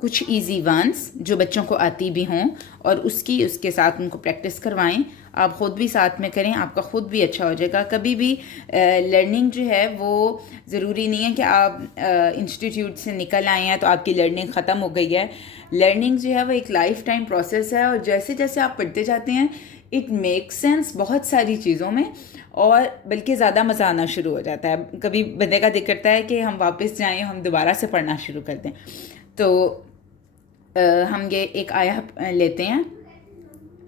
کچھ easy once جو بچوں کو آتی بھی ہوں اور اس کے ساتھ ان کو پریکٹس کروائیں. آپ خود بھی ساتھ میں کریں, آپ کا خود بھی اچھا ہو جائے گا. کبھی بھی لرننگ جو ہے وہ ضروری نہیں ہے کہ آپ انسٹیٹیوٹ سے نکل آئے ہیں تو آپ کی لرننگ ختم ہو گئی ہے. لرننگ جو ہے وہ ایک لائف ٹائم پروسیس ہے, اور جیسے جیسے آپ پڑھتے جاتے ہیں اٹ میک سینس بہت ساری چیزوں میں, اور بلکہ زیادہ مزہ آنا شروع ہو جاتا ہے. کبھی بندے کا دل کرتا ہے کہ ہم واپس جائیں, ہم دوبارہ سے پڑھنا شروع کر دیں. تو ہم یہ ایک آیا لیتے ہیں.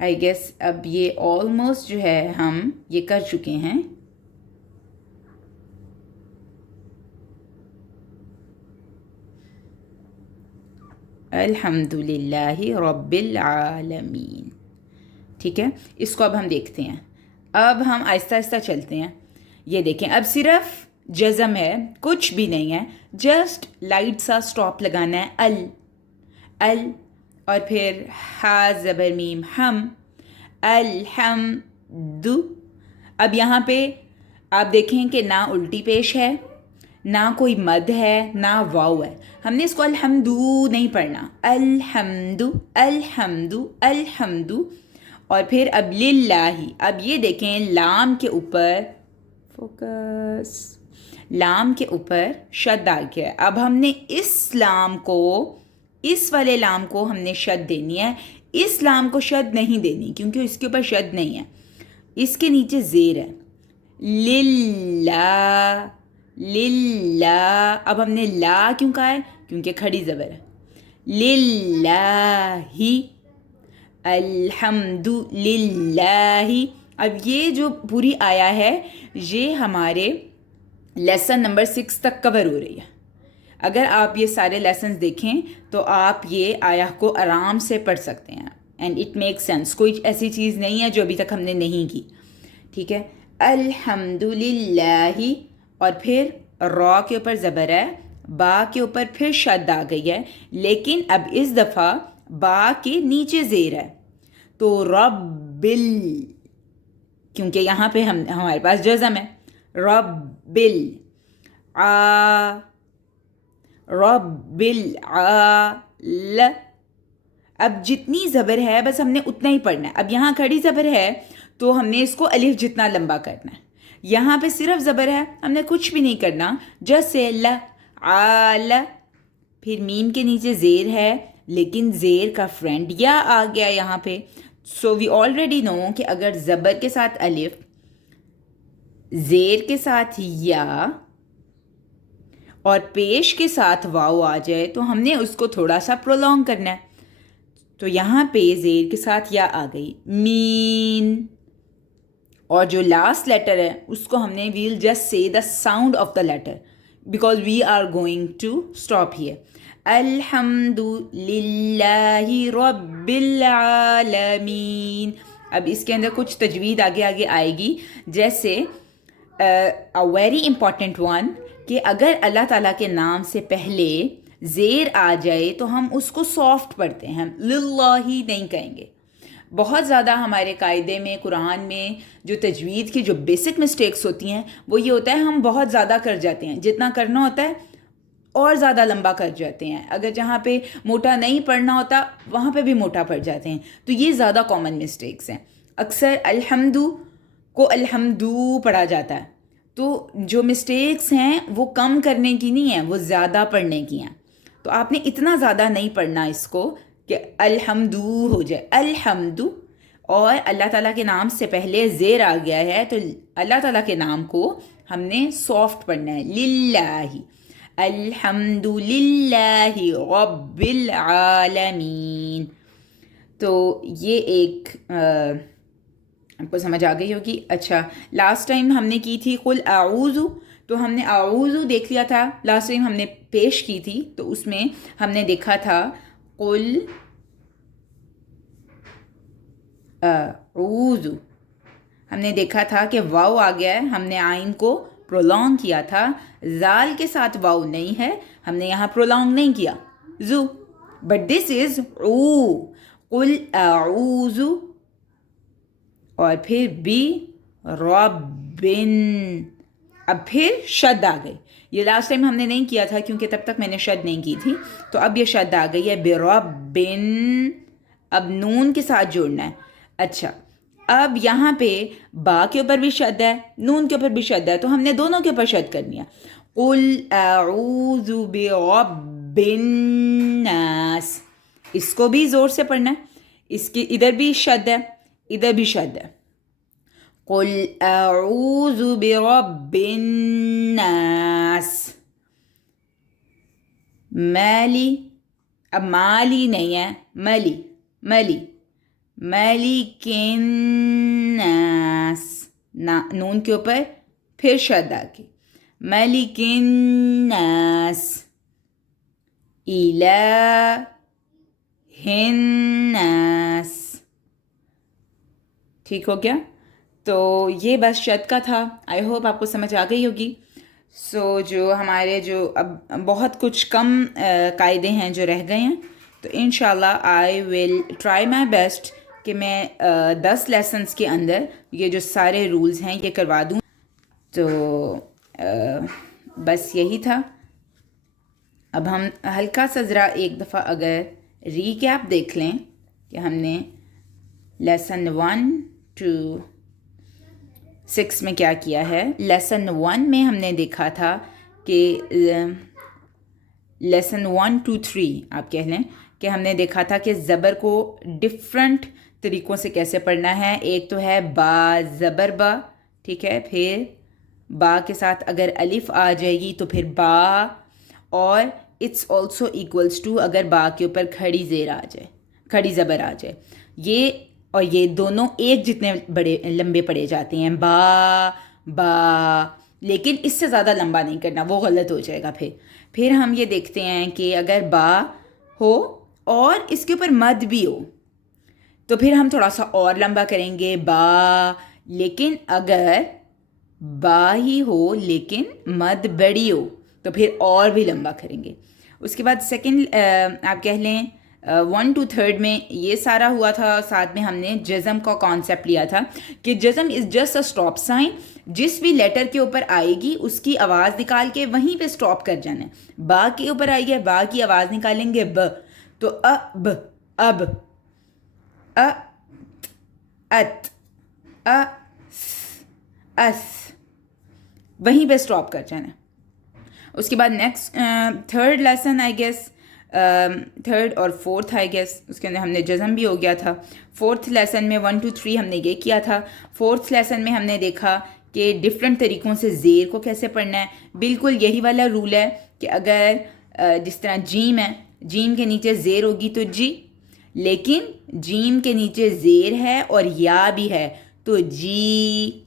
آئی گیس اب یہ آلموسٹ جو ہے ہم یہ کر چکے ہیں. الحمد للہ رب العالمین. ٹھیک ہے, اس کو اب ہم دیکھتے ہیں. اب ہم آہستہ آہستہ چلتے ہیں. یہ دیکھیں اب صرف جزم ہے, کچھ بھی نہیں ہے, جسٹ لائٹ سا سٹاپ لگانا ہے. ال اور پھر ہا زبر میم ہم, الحمد. اب یہاں پہ آپ دیکھیں کہ نہ الٹی پیش ہے, نہ کوئی مد ہے, نہ واو ہے. ہم نے اس کو الحمدو نہیں پڑھنا, الحمد الحمد الحمد. اور پھر اب للہ. اب یہ دیکھیں لام کے اوپر فوکس, لام کے اوپر شد آ گیا ہے. اب ہم نے اس لام کو, اس والے لام کو ہم نے شد دینی ہے. اس لام کو شد نہیں دینی کیونکہ اس کے اوپر شد نہیں ہے, اس کے نیچے زیر ہے. للہ للہ. اب ہم نے لا کیوں کہا ہے؟ کیونکہ کھڑی زبر ہے. للہ الحمد للہ. اب یہ جو پوری آیا ہے یہ ہمارے لیسن نمبر 6 تک کور ہو رہی ہے. اگر آپ یہ سارے لیسنز دیکھیں تو آپ یہ آیا کو آرام سے پڑھ سکتے ہیں, اینڈ اٹ میک سینس. کوئی ایسی چیز نہیں ہے جو ابھی تک ہم نے نہیں کی. ٹھیک ہے, الحمد للہ. اور پھر را کے اوپر زبر ہے, با کے اوپر پھر شد آ گئی ہے, لیکن اب اس دفعہ با کے نیچے زیر ہے. تو ربل, کیونکہ یہاں پہ ہمارے پاس جزم ہے. ربل ربل اب جتنی زبر ہے بس ہم نے اتنا ہی پڑھنا ہے. اب یہاں کھڑی زبر ہے تو ہم نے اس کو الف جتنا لمبا کرنا ہے. یہاں پہ صرف زبر ہے, ہم نے کچھ بھی نہیں کرنا, جیسے پھر میم کے نیچے زیر ہے, لیکن زیر کا فرینڈ یا آ گیا یہاں پہ. سو وی آلریڈی نو کہ اگر زبر کے ساتھ الف, زیر کے ساتھ یا اور پیش کے ساتھ واو آ جائے تو ہم نے اس کو تھوڑا سا پرولونگ کرنا ہے. تو یہاں پہ زیر کے ساتھ یا آ گئی مین, اور جو لاسٹ لیٹر ہے اس کو ہم نے well just say the sound of the letter because we are going to stop here. الحمد للہ رب العالمین. اب اس کے اندر کچھ تجوید آگے آگے آئے گی, جیسے ویری امپورٹنٹ ون کہ اگر اللہ تعالیٰ کے نام سے پہلے زیر آ جائے تو ہم اس کو سافٹ پڑھتے ہیں, للہ ہی نہیں کہیں گے. بہت زیادہ ہمارے قاعدے میں, قرآن میں جو تجوید کی جو بیسک مسٹیکس ہوتی ہیں وہ یہ ہوتا ہے ہم بہت زیادہ کر جاتے ہیں, جتنا کرنا ہوتا ہے اور زیادہ لمبا کر جاتے ہیں. اگر جہاں پہ موٹا نہیں پڑھنا ہوتا وہاں پہ بھی موٹا پڑ جاتے ہیں. تو یہ زیادہ کامن مسٹیکس ہیں. اکثر الحمدو کو الحمدو پڑھا جاتا ہے. تو جو مسٹیکس ہیں وہ کم کرنے کی نہیں ہیں, وہ زیادہ پڑھنے کی ہیں. تو آپ نے اتنا زیادہ نہیں پڑھنا اس کو کہ الحمدو ہو جائے. الحمدو, اور اللہ تعالیٰ کے نام سے پہلے زیر آ گیا ہے تو اللہ تعالیٰ کے نام کو ہم نے سافٹ پڑھنا ہے, للہ. الحمد للہ رب العالمین. تو یہ ایک آپ کو سمجھ آ گئی ہوگی. اچھا, لاسٹ ٹائم ہم نے کی تھی قل اعوذ, تو ہم نے اعوذ دیکھ لیا تھا. لاسٹ ٹائم ہم نے پیش کی تھی تو اس میں ہم نے دیکھا تھا قل اعوذ, ہم نے دیکھا تھا کہ واو آ گیا ہے, ہم نے آئین کو پرولونگ کیا تھا. زال کے ساتھ واو نہیں ہے, ہم نے یہاں پرولونگ نہیں کیا زو, بٹ دس از او. قل اعوذ اور پھر بی ربن. اب پھر شد آ گئی یہ لاسٹ ٹائم ہم نے نہیں کیا تھا کیونکہ تب تک میں نے شد نہیں کی تھی. تو اب یہ شد آ گئی ہے بربن. اب نون کے ساتھ جوڑنا ہے. اچھا اب یہاں پہ با کے اوپر بھی شد ہے, نون کے اوپر بھی شد ہے, تو ہم نے دونوں کے اوپر شد کرنی ہے. قل اعوذ برب الناس. اس کو بھی زور سے پڑھنا ہے. اس کی ادھر بھی شد ہے, ادھر بھی شد ہے. قل اعوذ برب الناس. مالی, اب مالی نہیں ہے, ملی ملی. ملک الناس, نون کے اوپر پھر شد آ کے ملک الناس. الہ الناس. ٹھیک ہو گیا؟ تو یہ بس شد کا تھا. آئی ہوپ آپ کو سمجھ آ گئی ہوگی. سو جو ہمارے جو اب بہت کچھ کم قاعدے ہیں جو رہ گئے ہیں, تو انشاءاللہ آئی ول ٹرائی مائی بیسٹ کہ میں 10 لیسنس کے اندر یہ جو سارے رولز ہیں یہ کروا دوں. تو بس یہی تھا. اب ہم ہلکا سا ذرا ایک دفعہ اگر ریکیپ دیکھ لیں کہ ہم نے لیسن 1 to 6 میں کیا کیا ہے. لیسن 1 میں ہم نے دیکھا تھا کہ لیسن 1 to 3 آپ کہہ لیں کہ ہم نے دیکھا تھا کہ زبر کو ڈفرنٹ طریقوں سے کیسے پڑھنا ہے. ایک تو ہے با زبر با, ٹھیک ہے, پھر با کے ساتھ اگر الف آ جائے گی تو پھر با, اور اٹس آلسو ایکولس ٹو اگر با کے اوپر کھڑی زیر آ جائے, کھڑی زبر آ جائے. یہ اور یہ دونوں ایک جتنے بڑے لمبے پڑے جاتے ہیں, با با, لیکن اس سے زیادہ لمبا نہیں کرنا, وہ غلط ہو جائے گا. پھر ہم یہ دیکھتے ہیں کہ اگر با ہو اور اس کے اوپر مد بھی ہو تو پھر ہم تھوڑا سا اور لمبا کریں گے با. لیکن اگر با ہی ہو لیکن مد بڑی ہو تو پھر اور بھی لمبا کریں گے. اس کے بعد سیکنڈ آپ کہہ لیں 1 to 3 میں یہ سارا ہوا تھا. ساتھ میں ہم نے جزم کا کانسیپٹ لیا تھا کہ جزم is just a stop sign. جس بھی لیٹر کے اوپر آئے گی اس کی آواز نکال کے وہیں پہ اسٹاپ کر جانا ہے. با کے اوپر آئی ہے, با کی آواز نکالیں گے ب, تو اب اب ات اس, وہیں پہ اسٹاپ کر جانا ہے. اس کے بعد next third lesson I guess, third اور فورتھ آئی گیس, اس کے اندر ہم نے جزم بھی ہو گیا تھا. فورتھ لیسن میں 1 to 3 ہم نے یہ کیا تھا. فورتھ لیسن میں ہم نے دیکھا کہ ڈفرینٹ طریقوں سے زیر کو کیسے پڑھنا ہے. بالکل یہی والا رول ہے کہ اگر جس طرح جیم ہے, جیم کے نیچے زیر ہوگی تو جی, لیکن جیم کے نیچے زیر ہے اور یا بھی ہے تو جی.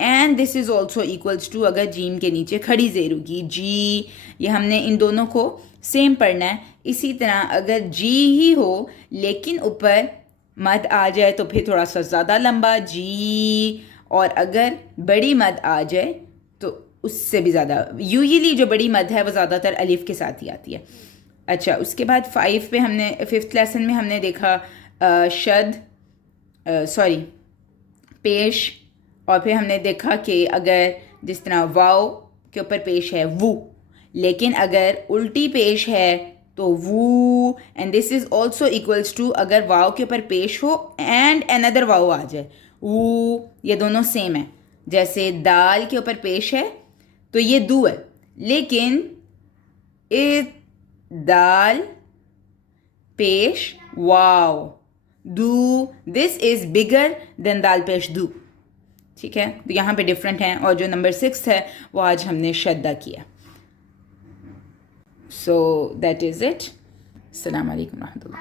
And this is also equals to اگر جیم کے نیچے کھڑی زیر ہوگی جی. یہ ہم نے ان دونوں کو سیم پڑھنا ہے. اسی طرح اگر جی ہی ہو لیکن اوپر مد آ جائے تو پھر تھوڑا سا زیادہ لمبا جی, اور اگر بڑی مد آ جائے تو اس سے بھی زیادہ. یوزلی جو بڑی مد ہے وہ زیادہ تر الف کے ساتھ ہی آتی ہے. اچھا اس کے بعد 5 پہ ہم نے 5th لیسن میں ہم نے دیکھا شد پیش, اور پھر ہم نے دیکھا کہ اگر جس طرح واؤ کے اوپر پیش ہے وو, لیکن اگر الٹی پیش ہے تو وو. And this is also equals to اگر واؤ کے اوپر پیش ہو اینڈ اندر واؤ آ جائے وو. یہ دونوں سیم ہیں. جیسے دال کے اوپر پیش ہے تو یہ دو ہے, لیکن دال پیش واو دو, دس از بگر دین دال پیش دو. ٹھیک ہے, تو یہاں پہ ڈفرینٹ ہیں. اور جو نمبر 6 ہے وہ آج ہم نے شدہ کیا. So that is it. السلام علیکم ورحمۃ اللہ.